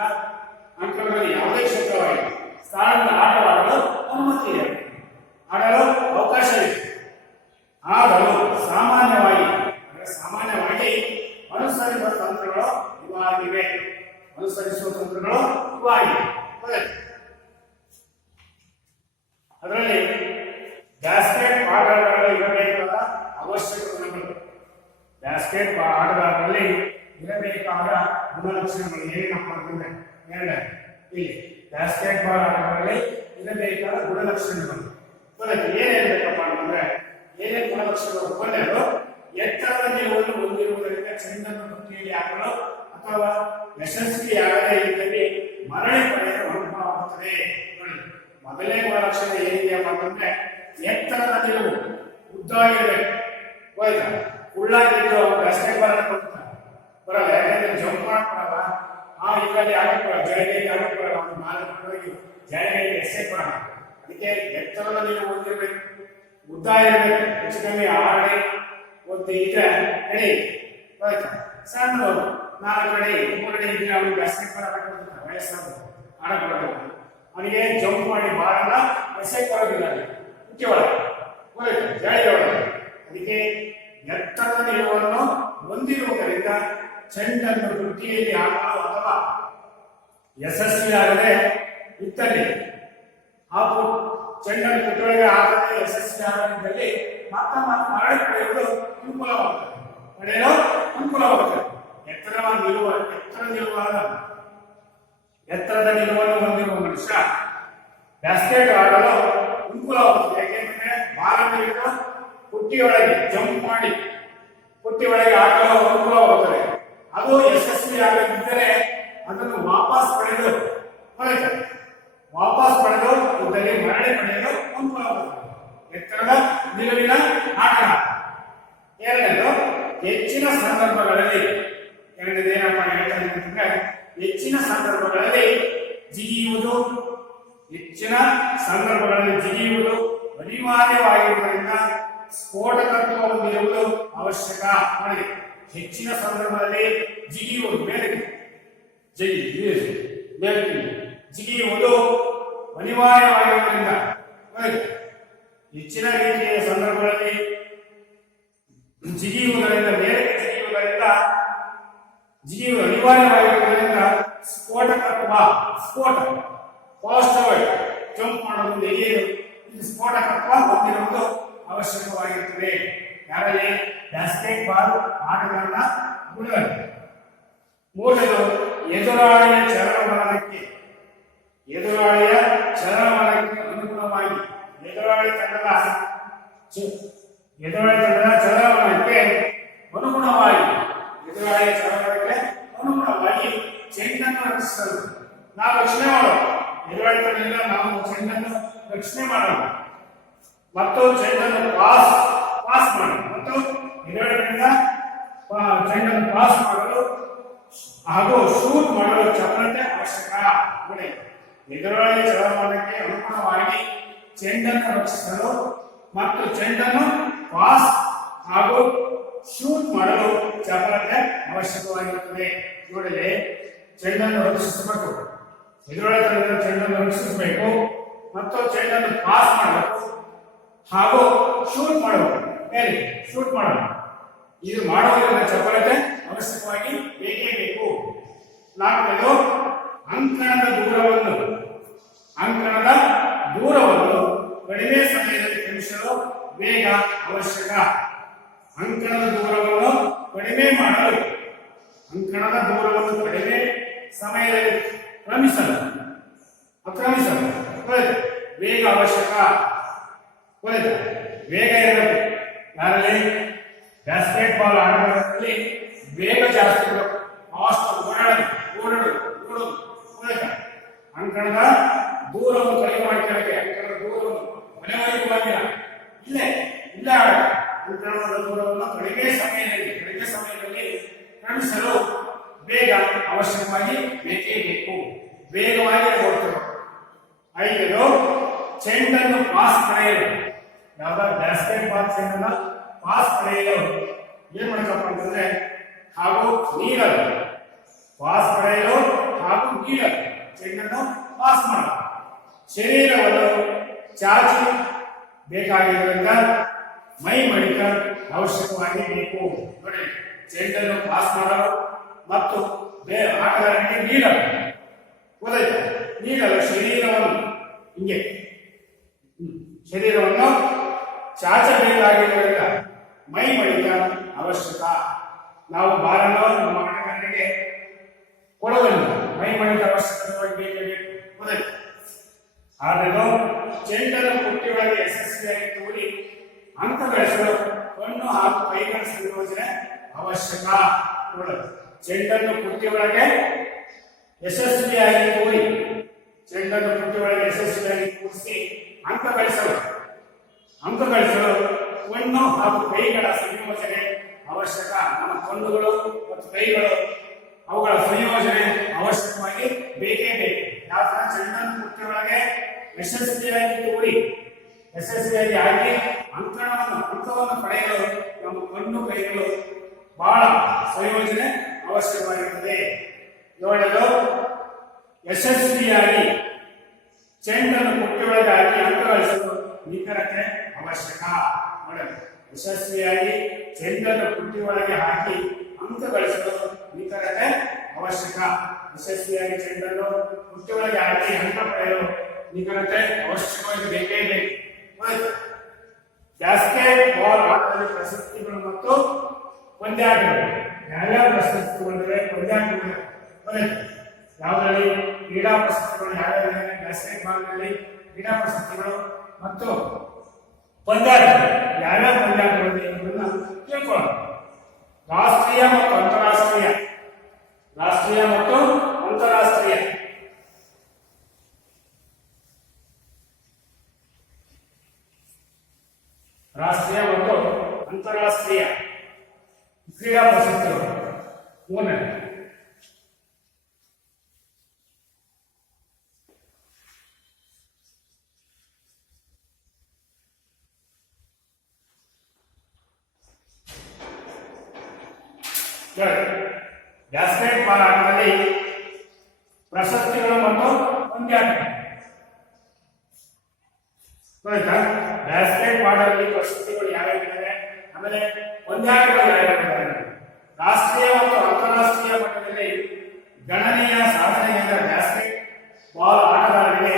ಅಂಕಗಳಲ್ಲಿ ಯಾವುದೇ ಕ್ಷೇತ್ರವಾಗಿ ಸ್ಥಾನದಿಂದ ಆಟವಾಡಲು ಅನುಮತಿ ಇದೆ, ಆಡಲು ಅವಕಾಶ ಇದೆ. ಆದರೂ ಸಾಮಾನ್ಯವಾಗಿ ಅನುಸರಿಸುವ ತಂತ್ರಗಳು ಇವಾಗಿವೆ. ಅದರಲ್ಲಿ ಬ್ಯಾಸ್ಕೆಟ್ ಆಟಗಾರರಲ್ಲಿ ಇರಬೇಕಾದ ಅವಶ್ಯಕ ಗುಣಗಳು. ಏನಪ್ಪ ಅಂತಂದ್ರೆ ಇಲ್ಲಿ ಬ್ಯಾಸ್ಕೆಟ್ ಬಾಲ್ ಆಟಗಾರರಲ್ಲಿ ಇರಬೇಕಾದ ಗುಣಲಕ್ಷಣಗಳು. ಏನೇನ್ಬೇಕಪ್ಪ ಅಂತಂದ್ರೆ ಏನೇನು ಗುಣಲಕ್ಷಣಗಳು? ಒಂದನೇದು ಎತ್ತರದ ನಿಲುವನ್ನು ಹೊಂದಿರುವುದರಿಂದ ಚೆಂಡನ್ನು ಬುಟ್ಟಿಯಲ್ಲಿ ಹಾಕಲು ಅಥವಾ ಯಶಸ್ವಿಯಾಗದೇ ಇದ್ದಲ್ಲಿ ಮರಳಿ ಪಡೆಯಲು ಅನುಭವವಾಗುತ್ತದೆ. ಮೊದಲನೇ ಗುಣಲಕ್ಷಣ ಏನಿದೆಯಪ್ಪ ಅಂತಂದ್ರೆ ಎತ್ತರದ ನಿಲುವು, ಉದ್ದ ಇರಬೇಕು. ಹೋಯ್ತಾ? ಉಳ್ಳಾಗಿದ್ದು ಬಾಸ್ಕೆಟ್ಬಾಲ್ ಕೊಡ್ತಾರೆ ಬರಲ್ಲ, ಯಾಕಂದ್ರೆ ಜಂಪ್ ಮಾಡ್ಕೊಳಲ್ಲ. ಇದರಲ್ಲಿ ಆಡಕ್ ಬರಲ್ಲ, ಜಾಳಿಗೆಯಲ್ಲಿ ಆಡಕ್ ಬರಲ್ಲ, ಅವ್ನು ಮಾಲಕವಾಗಿ ಜಾಳಿಗೆಯಲ್ಲಿ ಎಸ್ಕೇಪ್ ಮಾಡಲ್ಲ. ಅದಕ್ಕೆ ಎತ್ತರದ ನಿಲುವು ಹೊಂದಿರಬೇಕು, ಉದ್ದ ಇರಬೇಕು. ಹೆಚ್ಚು ಕಮ್ಮಿ 6 ಅಡಿ ಒಂದು ಇದೆ ಎಡಿ. ಹೋಯ್ತಾ? ಸಣ್ಣವರು 4 ಅಡಿ 3 ಅಡಿ ಇದ್ರೆ ಅವನಿಗೆ ಬಾಸ್ಕೆಟ್ಬಾಲ್ ಆಡಕ್ ಬರ್ತದೆ, ವಯಸ್ಸಾದ್ರು ಆಡಕ್ ಬರಲ್ಲ. ಅವನಿಗೆ ಜಂಪ್ ಮಾಡಿ ಬಾಳನ್ನ ಎಸೆಕ್ ಬರೋದಿಲ್ಲ, ಮುಖ್ಯವಾದ ಜಾಳಿಗೆ ಒಳಗೆ. ಅದಕ್ಕೆ ಎತ್ತರದ ನಿಲುವನ್ನು ಹೊಂದಿರುವುದರಿಂದ ಚೆಂಡನ್ನು ವೃತ್ತಿಯಲ್ಲಿ ಹಾಕಲು ಅಥವಾ ಯಶಸ್ವಿಯಾಗದೆ ಇದ್ದಲ್ಲಿ ಹಾಗೂ ಚೆಂಡನ್ನು ಕುಟ್ಟೊಳಗೆ ಹಾಕದೆ ಯಶಸ್ವಿಯಾಗದಿದ್ದಲ್ಲಿ ಮರಳಿ ಪಡೆಯುವುದು ಅನುಕೂಲವಾಗುತ್ತದೆ. ಎತ್ತರದ ನಿಲುವನ್ನು ಹೊಂದಿರುವ ಮನುಷ್ಯ ಬ್ಯಾಸ್ಕೆಟ್ ಆಡಲು ಅನುಕೂಲವಾಗುತ್ತದೆ. ಯಾಕೆಂದ್ರೆ ಬಾಲನ್ನು ಹಿಡಿದು ಪುಟ್ಟಿಯೊಳಗೆ ಜಂಪ್ ಮಾಡಿ ಪುಟ್ಟಿಯೊಳಗೆ ಹಾಕಲು ಅನುಕೂಲವಾಗುತ್ತದೆ. ಅದು ಯಶಸ್ವಿಯಾಗದಿದ್ದರೆ ಅದನ್ನು ವಾಪಸ್ ಪಡೆದು ಇದ್ದಲ್ಲಿ ಮರಳಿ ಪಡೆಯಲು ಅನುಕೂಲವಾಗುತ್ತದೆ. ಎತ್ತರದ ನಿಲುವಿನ ಆಟ. ಎರಡನೇದು ಹೆಚ್ಚಿನ ಸಂದರ್ಭಗಳಲ್ಲಿ, ಎರಡನೇದೇನಪ್ಪ ಹೇಳ್ತಾರೆ ಅಂತಂದ್ರೆ ಹೆಚ್ಚಿನ ಸಂದರ್ಭಗಳಲ್ಲಿ ಜಿಗಿಯುವುದು ಅನಿವಾರ್ಯವಾಗಿರುವುದರಿಂದ ಸ್ಫೋಟಕತ್ವ ಹೊಂದಿರುವುದು ಅವಶ್ಯಕ. ನೋಡಿ, ಹೆಚ್ಚಿನ ಸಂದರ್ಭದಲ್ಲಿ ಜಿಗಿಯುವುದು ಜಿಗಿಯುವುದು ಅನಿವಾರ್ಯವಾಗಿರುವುದರಿಂದ, ಹೆಚ್ಚಿನ ರೀತಿಯ ಸಂದರ್ಭಗಳಲ್ಲಿ ಜಿಗಿಯುವುದು ಅನಿವಾರ್ಯವಾಗಿರುವುದರಿಂದ ಸ್ಫೋಟ ಜಂಪ್ ಮಾಡೋದು ಇದು ಸ್ಫೋಟಕತ್ವ ಹೊಂದಿರುವುದು ಅವಶ್ಯಕವಾಗಿರುತ್ತದೆ. ಯಾರಲ್ಲಿ? ಬ್ಯಾಸ್ಕೆಟ್ ಬಾಲ್ ಆಟಗಾರನ ಗುಣಗಳು. ಮೂರನೇದು ಎದುರಾಳಿಯ ಚಲನವಲನಕ್ಕೆ ಅನುಗುಣವಾಗಿ ಎದುರಾಳಿ ತಂಡದ ಚಲನವಲನಕ್ಕೆ ಅನುಗುಣವಾಗಿ ಚೆಂಡನ್ನು ರಕ್ಷಿಸಲು ನಾವು ರಕ್ಷಣೆ ಮಾಡೋಣ. ಎದುರಾಳಿ ತಂಡದಿಂದ ನಾವು ಚೆಂಡನ್ನು ರಕ್ಷಣೆ ಮಾಡೋಣ ಮತ್ತು ಚೆಂಡನ್ನು ಪಾಸ್ ಮಾಡೋಣ ಮತ್ತು ಎದುರಾಳಿಯಿಂದ ಚೆಂಡನ್ನು ಪಾಸ್ ಮಾಡಲು ಹಾಗೂ ಶೂಟ್ ಮಾಡಲು ಚಪಲತೆ ಅವಶ್ಯಕ. ಎದುರಾಳಿ ಚಲನವಲನಕ್ಕೆ ಅನುಗುಣವಾಗಿ ಚೆಂಡನ್ನು ರಕ್ಷಿಸಲು ಮತ್ತು ಚೆಂಡನ್ನು ಪಾಸ್ ಹಾಗೂ ಶೂಟ್ ಮಾಡಲು ಚಪಲತೆ ಅವಶ್ಯಕವಾಗಿರುತ್ತದೆ. ನೋಡಿದ್ರೆ ಚೆಂಡನ್ನು ರಕ್ಷಿಸಬೇಕು, ಎದುರಾಳಿ ತಂಡದ ಚೆಂಡನ್ನು ರಕ್ಷಿಸಬೇಕು ಮತ್ತು ಚೆಂಡನ್ನು ಪಾಸ್ ಮಾಡಬೇಕು ಹಾಗೂ ಶೂಟ್ ಮಾಡಬೇಕು. ಇದು ಮಾಡುವುದರಿಂದ ಚಪಲತೆ ಅವಶ್ಯಕವಾಗಿ ಬೇಕೇ ಬೇಕು. ನಾಲ್ಕನೇದು ಅಂಕಣದ ದೂರವನ್ನು ಕಡಿಮೆ ಸಮಯದಲ್ಲಿ ಕ್ರಮಿಸಲು ವೇಗ ಅವಶ್ಯಕ. ಅಂಕಣದ ದೂರವನ್ನು ಕಡಿಮೆ ಸಮಯದಲ್ಲಿ ಕ್ರಮಿಸಲು ವೇಗ ಅವಶ್ಯಕ. ವೇಗ ಇರಬೇಕು. ಯಾರಲ್ಲಿ? ಬ್ಯಾಸ್ಕೆಟ್ ಬಾಲ್ ಆಟಗಾರರಲ್ಲಿ ವೇಗ ಜಾಸ್ತಿ ಇರಬೇಕು. ಫಾಸ್ಟ್ ಓಡೋದು. ಅಂಕಣದ ದೂರವನ್ನು ಕಡಿಮೆ ಮಾಡ್ಕೊಳ್ಳೋಕೆ, ಅಂಕಣದ ದೂರವನ್ನು ಮನೆವರೆಗೂ ಬಂದಿಲ್ಲ, ಇಲ್ಲೇ ಅಂಕಣದ ದೂರವನ್ನು ಕಡಿಮೆ ಸಮಯದಲ್ಲಿ ಕ್ರಮಿಸಲು ವೇಗ ಅವಶ್ಯಕವಾಗಿ ಬೇಕೇ ಬೇಕು. ವೇಗವಾಗಿ ಓಡ್ತದೆ. ಐದನೇದು ಚೆಂಡನ್ನು ಪಾಸ್ ಪಡೆಯಲು, ಯಾವ್ದಾದ್ರು ಬ್ಯಾಸ್ಕೆಟ್ ಬಾಲ್ ಚೆಂಡನ್ನು ಪಾಸ್ ಪಡೆಯಲು ಏನ್ ಮಾಡಬೇಕಪ್ಪ ಅಂತಂದ್ರೆ ಹಾಗೂ ನೀಡಲು ಚೆಂಡನ್ನು ಪಾಸ್ ಮಾಡಲು ಶರೀರವನ್ನು ಚಾಚಿ ಬೇಕಾಗಿರುವುದರಿಂದ ಮೈ ಮಡಿಕ ಅವಶ್ಯಕವಾಗಿ ಬೇಕು. ನೋಡಿ, ಚೆಂಡನ್ನು ಪಾಸ್ ಮಾಡಲು ಮತ್ತು ಆಟಗಾರನಿಗೆ ನೀಡಲು ಶರೀರವನ್ನು ಚಾಚಬೇಕಾಗಿರುವುದರಿಂದ ಮೈ ಮಡಿಕ ಅವಶ್ಯಕ. ನಾವು ಬಾಲನ್ನು ನಮ್ಮ ಆಟಗಾರನಿಗೆ ಕೊಡುವುದಿಲ್ಲ, ಮೈ ಮಡಿಕ ಅವಶ್ಯಕವಾಗಿ ಬೇಕು. ಆದರೂ ಚೆಂಡನ್ನು ಪುಟ್ಟಿಯೊಳಗೆ ಯಶಸ್ವಿಯಾಗಿ ತೂರಿ ಅಂಕ ಗಳಿಸಲು ಕಣ್ಣು ಹಾಗೂ ಕೈಗಳ ಸಂಯೋಜನೆ ಅವಶ್ಯಕ. ಚೆಂಡನ್ನು ಪುಟ್ಟಿಯೊಳಗೆ ಯಶಸ್ವಿಯಾಗಿ ಕೂಡಿ ಚೆಂಡನ್ನು ಪುಟ್ಟಿಯೊಳಗೆ ಯಶಸ್ವಿಯಾಗಿ ಕೂರಿಸಿ ಅಂಕ ಗಳಿಸಲು ಕಣ್ಣು ಹಾಗೂ ಕೈಗಳ ಸಂಯೋಜನೆ ಅವಶ್ಯಕ. ನಮ್ಮ ಕಣ್ಣುಗಳು ಮತ್ತು ಕೈಗಳು ಅವುಗಳ ಸಂಯೋಜನೆ ಅವಶ್ಯಕವಾಗಿ ಬೇಕೇ ಬೇಕು. ಯಾವ ತರ ಚೆಂಡನ್ನು ಪುಟ್ಟಿಯೊಳಗೆ ಯಶಸ್ವಿಯಾಗಿ ಆಗಿ ಅಂಕವನ್ನು ಪಡೆಯಲು ನಮ್ಮ ಕಣ್ಣು ಕೈಗಳು ಬಹಳ ಸಂಯೋಜನೆ ಅವಶ್ಯಕವಾಗಿರುತ್ತದೆ. ಏಳನೇದು, ಯಶಸ್ವಿಯಾಗಿ ಚೆಂಡನ್ನು ಪುಟ್ಟಿಯೊಳಗೆ ಹಾಕಿ ಅಂಕ ಗಳಿಸಲು ನಿಖರತೆ ಅವಶ್ಯಕ. ಯಶಸ್ವಿಯಾಗಿ ಚೆಂಡನ್ನು ಪುಟ್ಟಿಯೊಳಗೆ ಹಾಕಿ ಅಂಕ ಗಳಿಸಲು ನಿಖರತೆ ಅವಶ್ಯಕ. ಯಶಸ್ವಿಯಾಗಿ ಚೆಂಡನ್ನು ಪುಟ್ಟಿಯೊಳಗೆ ಹಾಕಿ ಅಂಕ ಪಡೆಯಲು ನಿಖರತೆ ಅವಶ್ಯಕವಾಗಿ ಬೇಕೇ ಬೇಕು. ಬ್ಯಾಸ್ಕೆಟ್ ಬಾಲ್ ಆಟದಲ್ಲಿ ಪ್ರಶಸ್ತಿಗಳು ಮತ್ತು ಪಂದ್ಯಾಟಗಳು. ಯಾವ್ಯಾವ ಪ್ರಶಸ್ತಿಗಳಿವೆ? ಪಂದ್ಯಾಟಗಳು. ಯಾವುದರಲ್ಲಿ ಕ್ರೀಡಾ ಪ್ರಶಸ್ತಿಗಳು ಯಾವ್ಯಾವ? ಬ್ಯಾಸ್ಕೆಟ್ ಬಾಲ್ ನಲ್ಲಿ ಕ್ರೀಡಾ ಪ್ರಶಸ್ತಿಗಳು ಮತ್ತು ಪಂದ್ಯಾಟಗಳು ಯಾವ್ಯಾವ ಪಂದ್ಯಾಟಗಳು ಎಂಬುದನ್ನು ತಿಳ್ಕೊಳ್ಳೋಣ. ರಾಷ್ಟ್ರೀಯ ಮತ್ತು ಅಂತಾರಾಷ್ಟ್ರೀಯ. ರಾಷ್ಟ್ರೀಯ ಮತ್ತು ಅಂತಾರಾಷ್ಟ್ರೀಯ. ರಾಷ್ಟ್ರೀಯ ಮತ್ತು ಅಂತಾರಾಷ್ಟ್ರೀಯ ಕ್ರೀಡಾ ಪ್ರಶಸ್ತಿಗಳು. ಮೂರನೇ, ಬ್ಯಾಸ್ಕೆಟ್ ಬಾಲ್ ಆಟದಲ್ಲಿ ಪ್ರಶಸ್ತಿಗಳು ಮತ್ತು ಪಂದ್ಯಾಟಗಳು. ಬ್ಯಾಸ್ಕೆಟ್ ಬಾಲ್ ಅಲ್ಲಿ ಪ್ರಶಸ್ತಿಗಳು ಯಾವ್ಯಾವಿವೆ, ಆಮೇಲೆ ಪಂದ್ಯಾಟಗಳು ಯಾವ್ಯಾವಿವೆ. ರಾಷ್ಟ್ರೀಯ ಮತ್ತು ಅಂತಾರಾಷ್ಟ್ರೀಯ ಮಟ್ಟದಲ್ಲಿ ಗಣನೀಯ ಸಾಧನೆಯಿಂದ ಬ್ಯಾಸ್ಕೆಟ್ ಬಾಲ್ ಆಟಗಾರರಿಗೆ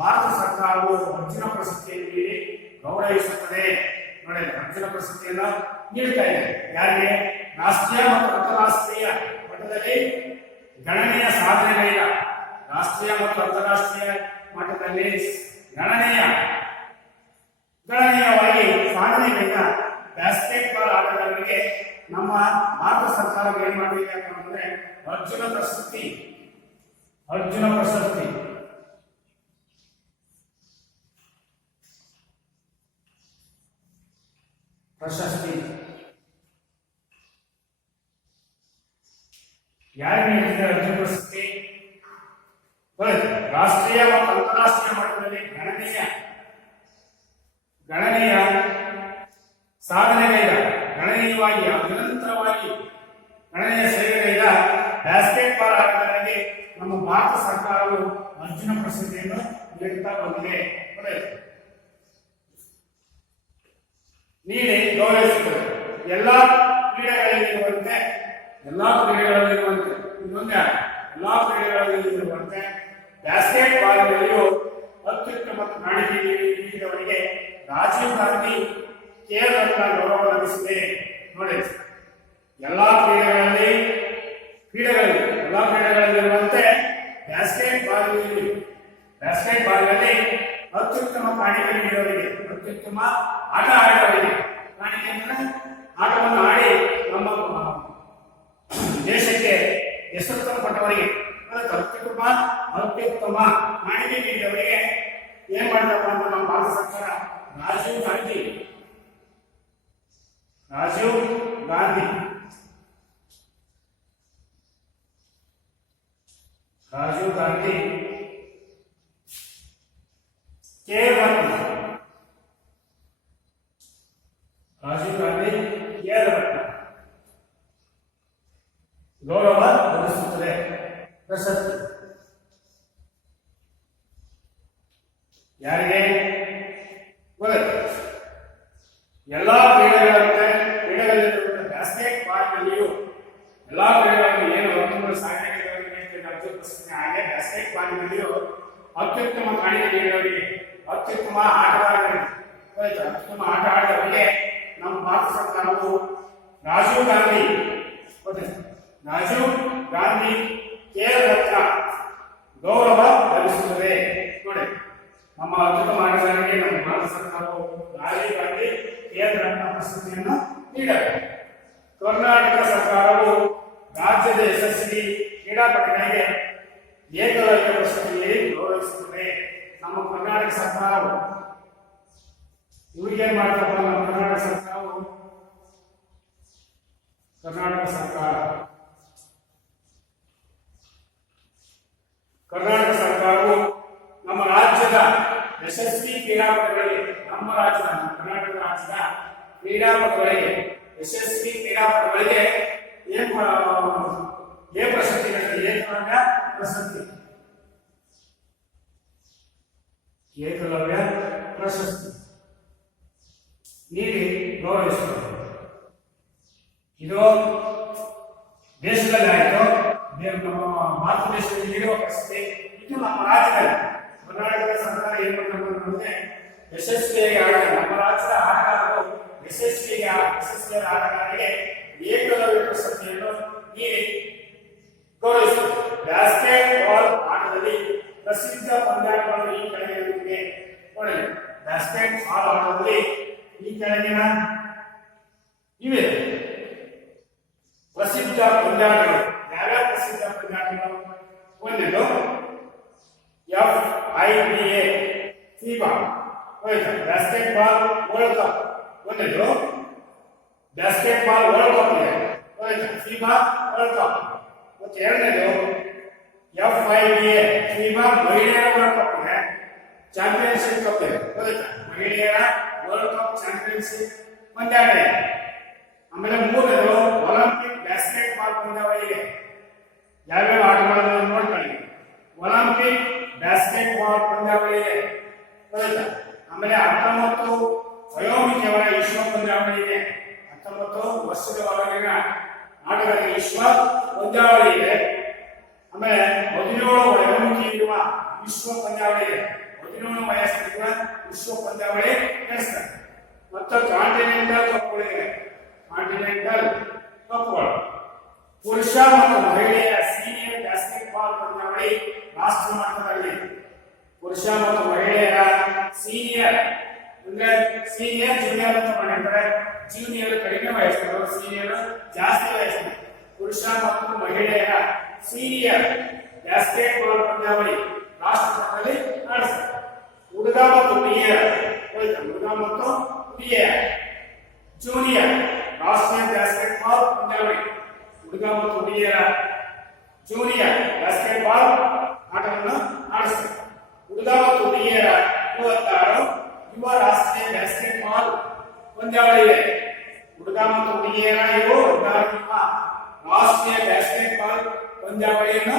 ಭಾರತ ಸರ್ಕಾರವು ಅರ್ಜುನ ಪ್ರಶಸ್ತಿಯನ್ನು ನೀಡಿ ಗೌರವಿಸುತ್ತದೆ. ನೋಡಿ, ಅರ್ಜುನ ಪ್ರಶಸ್ತಿಯನ್ನು ನೀಡ್ತಾ ಇದೆ. ಯಾರಿಗೆ? ರಾಷ್ಟ್ರೀಯ ಮತ್ತು ಅಂತಾರಾಷ್ಟ್ರೀಯ ಮಟ್ಟದಲ್ಲಿ ಗಣನೀಯ ಸಾಧನೆಗಳಿಂದ, ರಾಷ್ಟ್ರೀಯ ಮತ್ತು ಅಂತಾರಾಷ್ಟ್ರೀಯ ಮಟ್ಟದಲ್ಲಿ ಗಣನೀಯವಾಗಿ ಸಾಧನೆಗಳಿಂದ ಬ್ಯಾಸ್ಕೆಟ್ ಬಾಲ್ ಆಟಗಾರರಿಗೆ ನಮ್ಮ ಭಾರತ ಸರ್ಕಾರ ಏನ್ ಮಾಡಬೇಕು ಅಂತಂದ್ರೆ ಅರ್ಜುನ ಪ್ರಶಸ್ತಿ ಯಾರಿಗೆ ನೀಡಿದ್ದಾರೆ? ಅರ್ಜುನ ಪ್ರಶಸ್ತಿ ರಾಷ್ಟ್ರೀಯ ಮತ್ತು ಅಂತಾರಾಷ್ಟ್ರೀಯ ಮಟ್ಟದಲ್ಲಿ ಗಣನೀಯ ಸಾಧನೆಗೈದ, ಗಣನೀಯವಾಗಿ ನಿರಂತರವಾಗಿ ಗಣನೀಯ ಸೇವೆಗೈದ ಬ್ಯಾಸ್ಕೆಟ್ ಬಾಲ್ ಆಟಗಾರರಿಗೆ ನಮ್ಮ ಭಾರತ ಸರ್ಕಾರವು ಅರ್ಜುನ ಪ್ರಶಸ್ತಿಯನ್ನು ನೀಡುತ್ತಾ ಬಂದಿದೆ. ನೀಡಿ ಗೌರವಿಸುತ್ತದೆ. ಎಲ್ಲಾ ಕ್ರೀಡೆಗಳಲ್ಲಿರುವಂತೆ ಬ್ಯಾಸ್ಕೆಟ್ ಬಾಲ್ನಲ್ಲಿಯೂ ಅತ್ಯುತ್ತಮ ಕಾಣಿಕೆ ನೀಡಿದವರಿಗೆ ರಾಜೀವ್ ಗಾಂಧಿ ಖೇಲ್ ರತ್ನ ಗೌರವ ಲಭಿಸಿದೆ. ನೋಡಿ, ಎಲ್ಲಾ ಕ್ರೀಡೆಗಳಲ್ಲಿರುವಂತೆ ಬ್ಯಾಸ್ಕೆಟ್ ಬಾಲ್ನಲ್ಲಿ ಅತ್ಯುತ್ತಮ ಕಾಣಿಕೆ ನೀಡಿದವರಿಗೆ, ಅತ್ಯುತ್ತಮ ಆಟ ಆಡಿದವರಿಗೆ, ಕಾಣಿಕೆ ಅಂದರೆ ಆಟವನ್ನು ಆಡಿ ನಮ್ಮ ದೇಶಕ್ಕೆ ಹೆಸರು ಪಟ್ಟವರಿಗೆ, ಅತ್ಯುತ್ತಮ ಕಾಣಿಕೆ ನೀಡಿದವರಿಗೆ ಏನ್ ಮಾಡ್ತಪ್ಪ ಅಂತ ನಮ್ಮ ಭಾರತ ಸರ್ಕಾರ ರಾಜೀವ್ ಗಾಂಧಿ ಖೇಲ್ ರತ್ನ ಗೌರವ ಲಭಿಸುತ್ತದೆ ಪ್ರಶಸ್ತಿ. ಯಾರಿಗೆ? ಎಲ್ಲಾ ಕ್ರೀಡೆಗಳಲ್ಲಿ ಬ್ಯಾಸ್ಕೆಟ್ ಬಾಲ್ನಲ್ಲಿಯೂ ಎಲ್ಲಾ ಕ್ರೀಡೆಗಳಲ್ಲಿ ಏನು ಅತ್ಯುತ್ತಮ ಸಾಧನೆ ಹಾಗೆ ಬ್ಯಾಸ್ಕೆಟ್ ಬಾಲ್ನಲ್ಲಿಯೂ ಅತ್ಯುತ್ತಮ ಕಾಣಿಕೆ ನೀಡುವವರಿಗೆ, ಅತ್ಯುತ್ತಮ ಆಟಗಾರರಿಗೆ, ಅತ್ಯುತ್ತಮ ಆಟ ಆಡಿದವರಿಗೆ ನಮ್ಮ ಭಾರತ ಸರ್ಕಾರವು ರಾಜೀವ್ ಗಾಂಧಿ ಖೇಲ್ ರತ್ನ ಗೌರವ ಲಭಿಸುತ್ತದೆ. ನೋಡಿ, ನಮ್ಮ ಅತ್ಯುತ್ತಮ ಆಟಗಾರರಿಗೆ ನಮ್ಮ ಭಾರತ ಸರ್ಕಾರವು ರಾಜೀವ್ ಗಾಂಧಿ ಖೇಲ್ ರತ್ನ ಪ್ರಶಸ್ತಿಯನ್ನು ನೀಡಬೇಕು. ಕರ್ನಾಟಕ ಸರ್ಕಾರವು ರಾಜ್ಯದ ಯಶಸ್ವಿ ಕ್ರೀಡಾಪಟುಗಳಿಗೆ ಏಕಲವ್ಯ ಪ್ರಶಸ್ತಿಯಲ್ಲಿ ಗೌರವಿಸುತ್ತದೆ. ನಮ್ಮ ಕರ್ನಾಟಕ ಸರ್ಕಾರವು ಇವರಿಗೆ ಮಾಡ್ತಪ್ಪ. ನಮ್ಮ ಕರ್ನಾಟಕ ಸರ್ಕಾರವು ನಮ್ಮ ರಾಜ್ಯದ ಯಶಸ್ವಿ ಕ್ರೀಡಾಪಟುಗಳಿಗೆ ಕರ್ನಾಟಕ ರಾಜ್ಯದ ಕ್ರೀಡಾಪಟುಗಳಿಗೆ ಯಶಸ್ವಿ ಕ್ರೀಡಾಪಟುಗಳಿಗೆ ಏ ಪ್ರಶಸ್ತಿ ಏಕಲವ್ಯ ಪ್ರಶಸ್ತಿ ನೀಡಿ ಗೌರವಿಸುತ್ತದೆ. ಇದು ದೇಶದಲ್ಲಿ ಆಯಿತು, ನಮ್ಮ ಭಾರತ ದೇಶದಲ್ಲಿ ನೀಡುವ ಪ್ರಶಸ್ತಿ. ಇದು ನಮ್ಮ ರಾಜ್ಯದಲ್ಲಿ ಕರ್ನಾಟಕ ಸರ್ಕಾರ ಏನ್ ಮಾಡ್ತಾರೆ, ಯಶಸ್ವಿಯಾಗಿ ಆಡಿದ ನಮ್ಮ ರಾಜ್ಯದ ಆಟಗಾರರು ಯಶಸ್ವಿಯಾದ ಆಟಗಾರರಿಗೆ ಏಕಲವ್ಯ ಪ್ರಶಸ್ತಿಯನ್ನು ನೀಡಿ ಗೌರವಿಸುತ್ತದೆ. ಬ್ಯಾಸ್ಕೆಟ್ ಬಾಲ್ ಆಟದಲ್ಲಿ ಪ್ರಸಿದ್ಧ ಪಂದ್ಯಾಟಗಳು ಈ ಕೆಳಗಿನ ನೋಡಿ. ಬ್ಯಾಸ್ಕೆಟ್ ಬಾಲ್ ಆಟದಲ್ಲಿ ಈ ಕೆಳಗಿನ ಇವೆ ಪ್ರಸಿದ್ಧ ಪಂದ್ಯಾಟಗಳು. ಯಾವ್ಯಾವ ಪ್ರಸಿದ್ಧ ಪಂದ್ಯಾಟಗಳು? ಒಂದನೇದು FIBA FIBA basket ball world cup. ಒಂದನೇದು ಬ್ಯಾಸ್ಕೆಟ್ ಬಾಲ್ ವರ್ಲ್ಡ್ ಕಪ್ ಇದೆ, ಫೀಬಾ ವರ್ಲ್ಡ್ ಕಪ್. ಮತ್ತು ಎರಡನೇದು FIBA ಫೀಬಾ ಮಹಿಳೆಯರ ವರ್ಲ್ಡ್ ಕಪ್ ಇದೆ, ಚಾಂಪಿಯನ್ಶಿಪ್ ಕಪ್ ಇದೆ. ಮಹಿಳೆಯರ ವರ್ಲ್ಡ್ ಕಪ್ ಚಾಂಪಿಯನ್ಶಿಪ್ ಪಂದ್ಯಾಟ ಇದೆ. ಆಮೇಲೆ ಮೂರನೇದು ಒಲಿಂಪಿಕ್ ಬ್ಯಾಸ್ಕೆಟ್ ಬಾಲ್ ಪಂದ್ಯಾವಳಿ ಇದೆ. ಯಾವ್ಯಾವ ಆಟಗಳನ್ನು ನೋಡ್ಕೊಳ್ಳಿ. ಒಲಿಂಪಿಕ್ ಬ್ಯಾಸ್ಕೆಟ್ ಬಾಲ್ ಪಂದ್ಯಾವಳಿ ಇದೆ. ಆಮೇಲೆ 19 ವಯೋಮಿತಿಯವರ ವಿಶ್ವ ಪಂದ್ಯಾವಳಿ ಇದೆ. 19 ವರ್ಷದ ಒಳಗಿನ ಆಟಗಾರರ ವಿಶ್ವ ಪಂದ್ಯಾವಳಿ ಇದೆ. ಆಮೇಲೆ 17 ವಯೋಮಿತಿ ಇರುವ ವಿಶ್ವ ಪಂದ್ಯಾವಳಿ ಇದೆ. 17 ವಯಸ್ಸಿರುವ ವಿಶ್ವ ಪಂದ್ಯಾವಳಿ ನಡೆಸ್ತಾರೆ. ಮತ್ತು ಕಾಂಟಿನೆಂಟಲ್ ಕಪ್ಗಳಿವೆ. ಪುರುಷ ಮತ್ತು ಮಹಿಳೆಯರ ಸೀನಿಯರ್ ಬ್ಯಾಸ್ಕೆಟ್ ಬಾಲ್ ಪಂದ್ಯಾವಳಿ ರಾಷ್ಟ್ರ ಮಟ್ಟದಲ್ಲಿ. ಪುರುಷ ಮತ್ತು ಮಹಿಳೆಯರ ಸೀನಿಯರ್ ಜೂನಿಯರ್ ಅಂತ ಮಾಡಿರ್ತಾರೆ. ಜೂನಿಯರ್ ಕಡಿಮೆ ವಯಸ್ಸಿನವರು, ಸೀನಿಯರ್ ಜಾಸ್ತಿ ವಯಸ್ಸಿನ. ಪುರುಷ ಮತ್ತು ಮಹಿಳೆಯರ ಸೀನಿಯರ್ ಬ್ಯಾಸ್ಕೆಟ್ ಬಾಲ್ ಪಂದ್ಯಾವಳಿ ರಾಷ್ಟ್ರ ಮಟ್ಟದಲ್ಲಿ ನಡೆಸ್ತಾರೆ. ಹುಡುಗ ಮತ್ತು ಹುಡುಗಿಯರ ಜೂನಿಯರ್ ರಾಷ್ಟ್ರೀಯ ಬ್ಯಾಸ್ಕೆಟ್ ಬಾಲ್ ಪಂದ್ಯಾವಳಿ. ಹುಡುಗ ಮತ್ತು ಹುಡುಗಿಯರ ಜೂನಿಯರ್ ಬ್ಯಾಸ್ಕೆಟ್ ಬಾಲ್ ಆಟವನ್ನು ಆಡಿಸ್ತಾರೆ. ಹುಡುಗ ಮತ್ತು ಹುಡುಗಿಯರ 36 ಯುವ ರಾಷ್ಟ್ರೀಯ ಬ್ಯಾಸ್ಕೆಟ್ ಬಾಲ್ ಪಂದ್ಯಾವಳಿ ಇದೆ. ಹುಡುಗ ಮತ್ತು ಹುಡುಗಿಯರ 16 ಯುವ ರಾಷ್ಟ್ರೀಯ ಬ್ಯಾಸ್ಕೆಟ್ ಬಾಲ್ ಪಂದ್ಯಾವಳಿಯನ್ನು